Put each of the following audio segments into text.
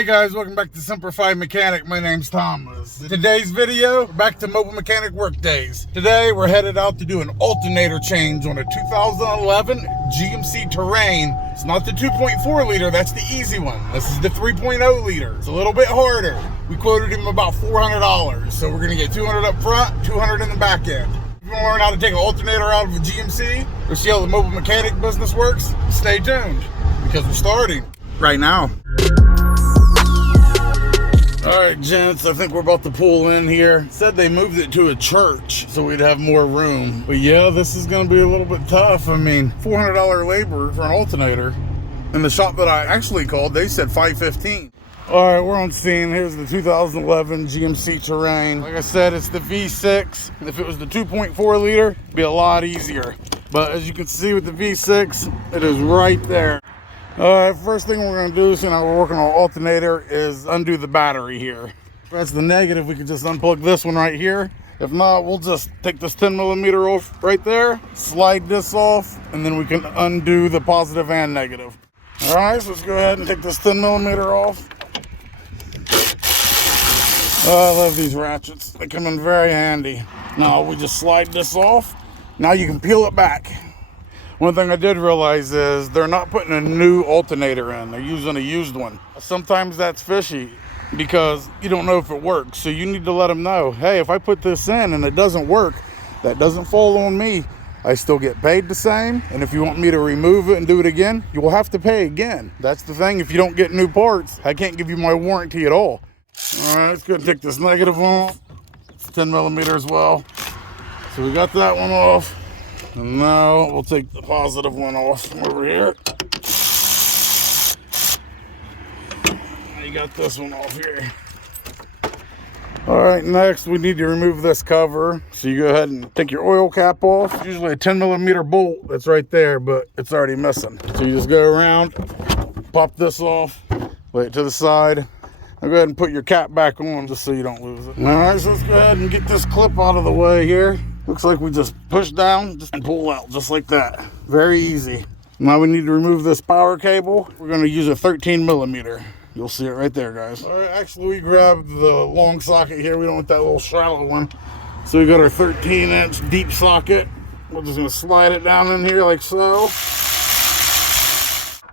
Hey guys, welcome back to Semper Fi Mechanic. My name's Thomas. Today's video, we're back to mobile mechanic work days. Today we're headed out to do an alternator change on a 2011 GMC Terrain. It's not the 2.4 liter, that's the easy one. This is the 3.0 liter. It's a little bit harder. We quoted him about $400, so we're gonna get $200 up front, $200 in the back end. If you want to learn how to take an alternator out of a GMC or see how the mobile mechanic business works, stay tuned because we're starting right now. All right, gents, I think we're about to pull in here. Said they moved it to a church so we'd have more room. But yeah, this is gonna be a little bit tough. I mean, $400 labor for an alternator. In the shop that I actually called, they said $515. All right, we're on scene. Here's the 2011 GMC Terrain. Like I said, it's the V6. If it was the 2.4 liter, it'd be a lot easier. But as you can see with the V6, it is right there. All right, first thing we're gonna do, since we're working on alternator, is undo the battery here. If that's the negative, we can just unplug this one right here. If not, we'll just take this 10mm off right there, slide this off, and then we can undo the positive and negative. All right, so let's go ahead and take this 10mm off. Oh, I love these ratchets. They come in very handy. Now we just slide this off. Now you can peel it back. One thing I did realize is they're not putting a new alternator in. They're using a used one. Sometimes that's fishy because you don't know if it works. So you need to let them know, hey, if I put this in and it doesn't work, that doesn't fall on me. I still get paid the same. And if you want me to remove it and do it again, you will have to pay again. That's the thing. If you don't get new parts, I can't give you my warranty at all. All right, let's go and take this negative off. It's 10mm as well. So we got that one off. And now we'll take the positive one off from over here. Now you got this one off here. All right, next we need to remove this cover. So you go ahead and take your oil cap off. It's usually a 10mm bolt that's right there, but it's already missing. So you just go around, pop this off, lay it to the side. Now go ahead and put your cap back on just so you don't lose it. All right, so let's go ahead and get this clip out of the way here. Looks like we just push down and pull out just like that. Very easy. Now we need to remove this power cable. We're going to use a 13mm. You'll see it right there, guys. All right, actually we grabbed the long socket here. We don't want that little shallow one. So we got our 13-inch deep socket. We're just going to slide it down in here like so.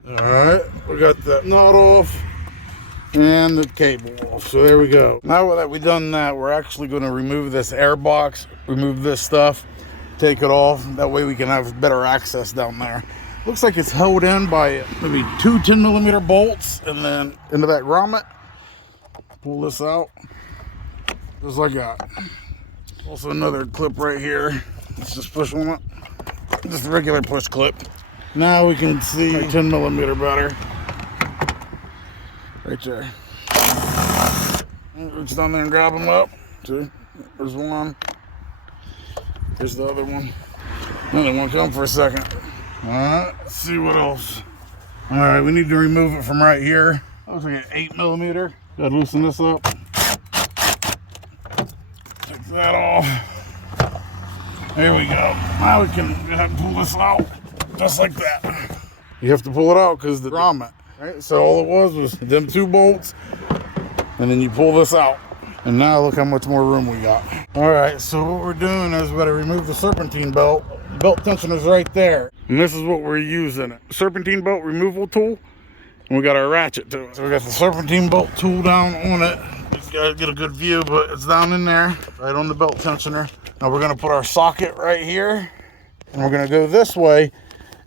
All right, we got that nut off and the cable off. So there we go. Now that we've done that, we're actually going to remove this air box, remove this stuff, take it off. That way we can have better access down there. Looks like it's held in by maybe two 10mm bolts and then into that grommet. Pull this out just like that. Also another clip right here. Let's just push on it. Just a regular push clip. Now we can see 10mm better. Right there. Reach down there and grab them up. See? There's one. Here's the other one. Another one. Come for a second. Alright, let's see what else. Alright, we need to remove it from right here. Looks like an 8mm. Gotta loosen this up. Take that off. There we go. Now we can go ahead and pull this out. Just like that. You have to pull it out because the grommet. Right, so all it was them two bolts, and then you pull this out. And now look how much more room we got. All right, so what we're doing is we gotta remove the serpentine belt. The belt tensioner's right there. And this is what we're using. Serpentine belt removal tool, and we got our ratchet to it. So we got the serpentine belt tool down on it. You gotta get a good view, but it's down in there, right on the belt tensioner. Now we're gonna put our socket right here, and we're gonna go this way.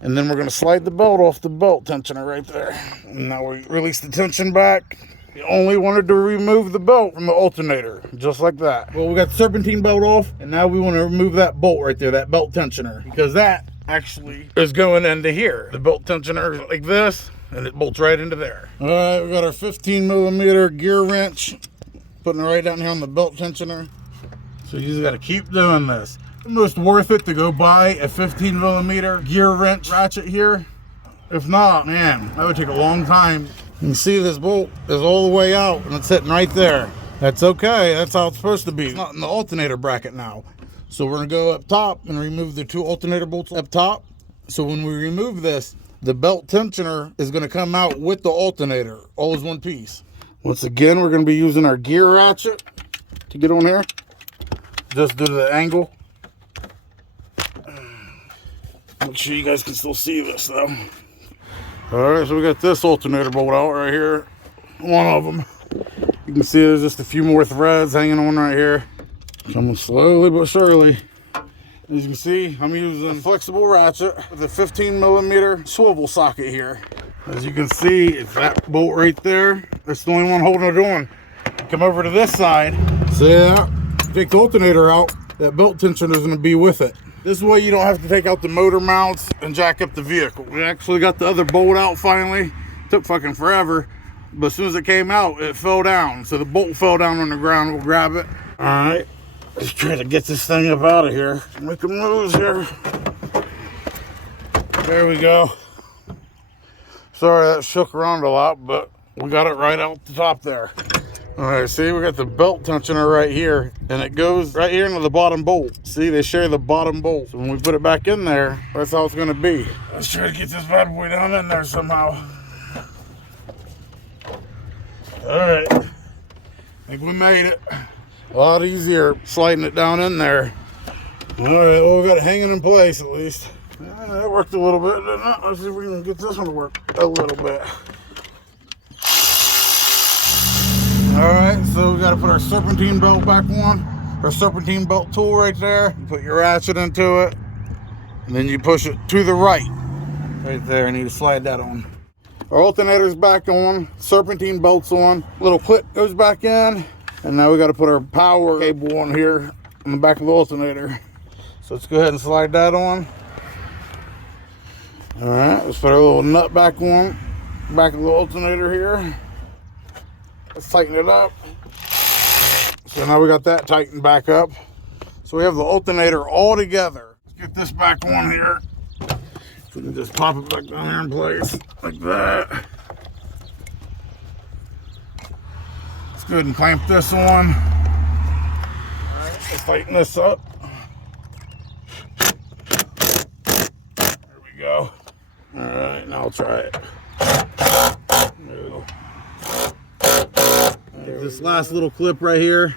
And then we're going to slide the belt off the belt tensioner right there. And now we release the tension back. We only wanted to remove the belt from the alternator, just like that. Well, we got the serpentine belt off, and now we want to remove that bolt right there, that belt tensioner, because that actually is going into here. The belt tensioner is like this, and it bolts right into there. All right, we got our 15mm gear wrench, putting it right down here on the belt tensioner. So you just got to keep doing this. Most worth it to go buy a 15mm gear wrench ratchet here. If not, man, that would take a long time. You can see this bolt is all the way out and it's sitting right there. That's okay, that's how it's supposed to be. It's not in the alternator bracket now. So we're gonna go up top and remove the two alternator bolts up top. So when we remove this, the belt tensioner is gonna come out with the alternator, all as one piece. Once again, we're going to be using our gear ratchet to get on here, just due to the angle. Make sure you guys can still see this though. All right, so we got this alternator bolt out right here. One of them. You can see there's just a few more threads hanging on right here. Coming slowly but surely. As you can see, I'm using a flexible ratchet with a 15mm swivel socket here. As you can see, it's that bolt right there. That's the only one holding it on. Come over to this side. So yeah, take the alternator out, that belt tensioner is going to be with it. This way you don't have to take out the motor mounts and jack up the vehicle. We actually got the other bolt out finally. Took fucking forever. But as soon as it came out, it fell down. So the bolt fell down on the ground. We'll grab it. All right. Let's try to get this thing up out of here. Make some moves here. There we go. Sorry that shook around a lot, but we got it right out the top there. All right, see, we got the belt tensioner right here, and it goes right here into the bottom bolt. See, they share the bottom bolt. So when we put it back in there, that's how it's gonna be. Let's try to get this bad boy down in there somehow. All right, I think we made it. A lot easier sliding it down in there. All right, well, we got it hanging in place at least. That worked a little bit, didn't it? Let's see if we can get this one to work a little bit. All right, so we got to put our serpentine belt back on. Our serpentine belt tool right there. You put your ratchet into it, and then you push it to the right. Right there, I need to slide that on. Our alternator's back on, serpentine belt's on. Little clip goes back in. And now we got to put our power cable on here on the back of the alternator. So let's go ahead and slide that on. All right, let's put our little nut back on, back of the alternator here. Let's tighten it up. So now we got that tightened back up. So we have the alternator all together. Let's get this back on here. So we can just pop it back down here in place like that. Go ahead and clamp this on. All right, let's tighten this up. There we go. All right, now I'll try it. This last little clip right here.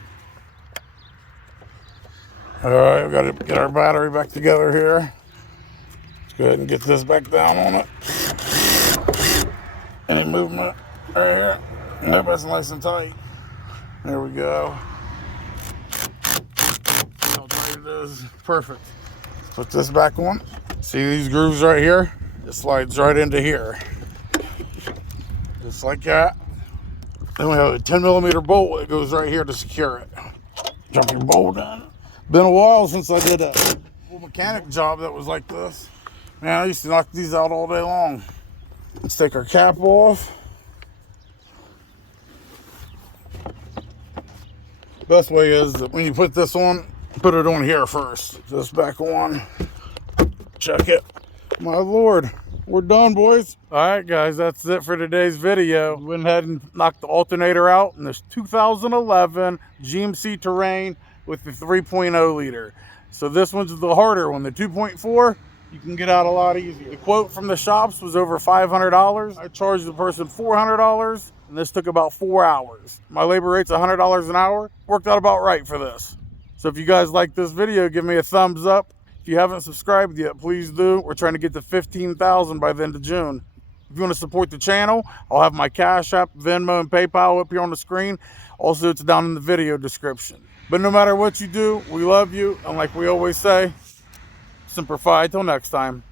All right, we got to get our battery back together here. Let's go ahead and get this back down on it. Any movement right here. Nope, that's nice and tight. There we go. How tight it is. Perfect. Let's put this back on. See these grooves right here? It slides right into here. Just like that. Then we have a 10mm bolt that goes right here to secure it. Jump your bolt in. Been a while since I did a full mechanic job that was like this. Man, I used to knock these out all day long. Let's take our cap off. Best way is that when you put this on, put it on here first. This back on. Check it. My Lord, we're done, boys. All right, guys, that's it for today's video. Went ahead and knocked the alternator out in this 2011 GMC Terrain with the 3.0 liter. So this one's the harder one. The 2.4, you can get out a lot easier. The quote from the shops was over $500. I charged the person $400. And this took about 4 hours. My labor rate's $100 an hour. Worked out about right for this. So if you guys like this video, give me a thumbs up. If you haven't subscribed yet, please do. We're trying to get to 15,000 by the end of June. If you want to support the channel, I'll have my Cash App, Venmo, and PayPal up here on the screen. Also, it's down in the video description. But no matter what you do, we love you. And like we always say, Semper Fi, till next time.